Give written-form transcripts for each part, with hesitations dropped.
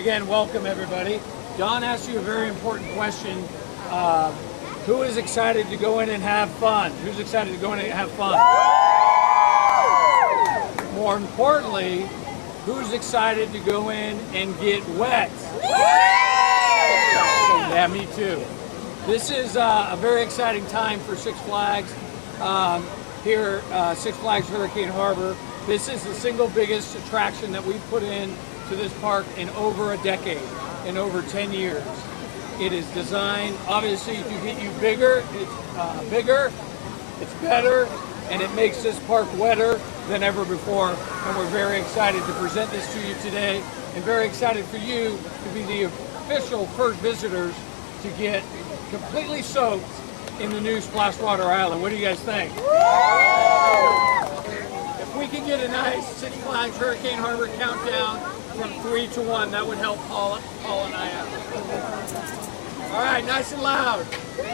again, welcome everybody. Don asked you a very important question. Who is excited to go in and have fun? Who's excited to go in and have fun? More importantly, who's excited to go in and get wet? Yeah, me too. This is a very exciting time for Six Flags here, Six Flags Hurricane Harbor. This is the single biggest attraction that we've put in to this park in over a decade, in over 10 years. It is designed, obviously, to get you bigger, it's better, and it makes this park wetter than ever before. And we're very excited to present this to you today, and very excited for you to be the official first visitors to get completely soaked in the new Splashwater Island. What do you guys think? If we can get a nice Six Flags Hurricane Harbor countdown from 3 to 1, that would help Paul and I out. All right, nice and loud. 3, 2,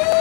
1.